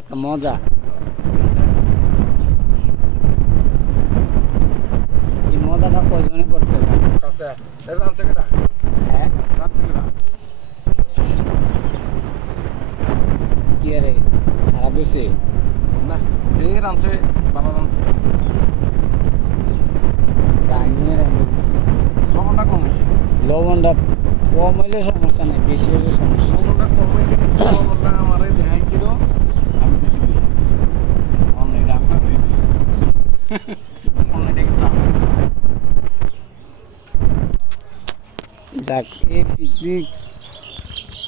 একটা মজা। এই মজাটা কয়জনে করতে পারে? কাছে এর নাম থেকে না হ্যাঁ নাম থেকে না কি আরে খারাপ হয়েছে? না যে রামছে বাবা রামছে লবণটা কম হয়েছে লবণটা কম হইলে সমস্যা নেই, বেশি হইলে সমস্যা। লবণটা কম হয়েছে কিন্তু লবণটা আমার দেখাইছিল আমি বেশি বেশি অনেক দামটা হয়েছে অনেক দাম যাক, এই পিকনিক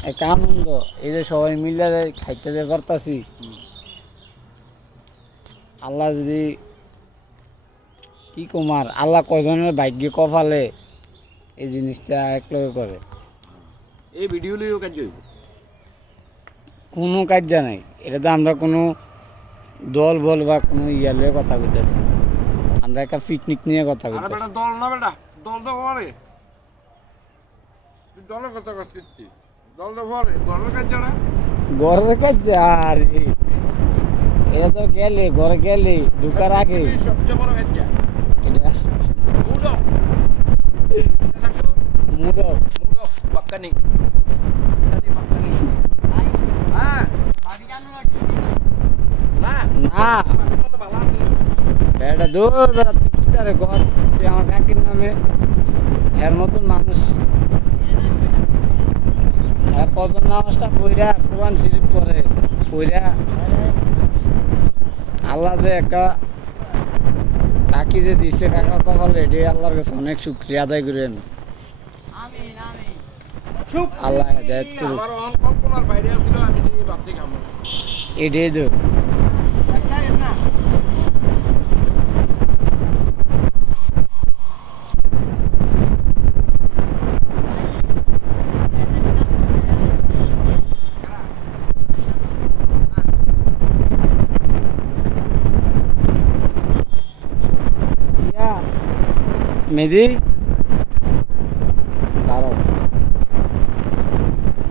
একটা আনন্দ, এই যে সবাই মিলে খাইতে যে পারতাছি। আল্লাহ যদি কি কুমার আল্লাহ কয়জনের ভাগ্য কপালে এই জিনিসটা একলগে করে। এই ভিডিও লিও কাজ হইব কোনো কাজ নাই, এটা তো আমরা কোনো দল বল বা কোনো ইয়ালে কথা বলতেছি, আমরা একটা পিকনিক নিয়ে কথা আরে বলতেছি। বেটা দল না বেটা দল তো পরে তুই দলের কথা করছিস দল তো পরে দলের কাজ না ঘরের কাজ আর এটা তো গেলে ঘরে গেলে ঢুকার আগে সবচেয়ে বড় কাজ এটা মুডো মুডো মুডো বাক্কানি বাক্কানি হ্যাঁ না না তো ভালো আছে এটা দূর বেড়া কি করে গছ তুই আমার কাকির নামে এর মতন মানুষ ফজর নামাজটা পইরা কোরআন শরীফ পড়ে পইরা আল্লাহ যে একটা কাকি যে দিছে কাকার কপালে এটি আল্লাহর কাছে অনেক শুকরিয়া আদায় করি আমি। আল্লাহ হেদায়েত করুক, আমার অন কল্পনার বাইরে ছিল আমি যে ভাবতে খাবো এটাই তো মেহেদি।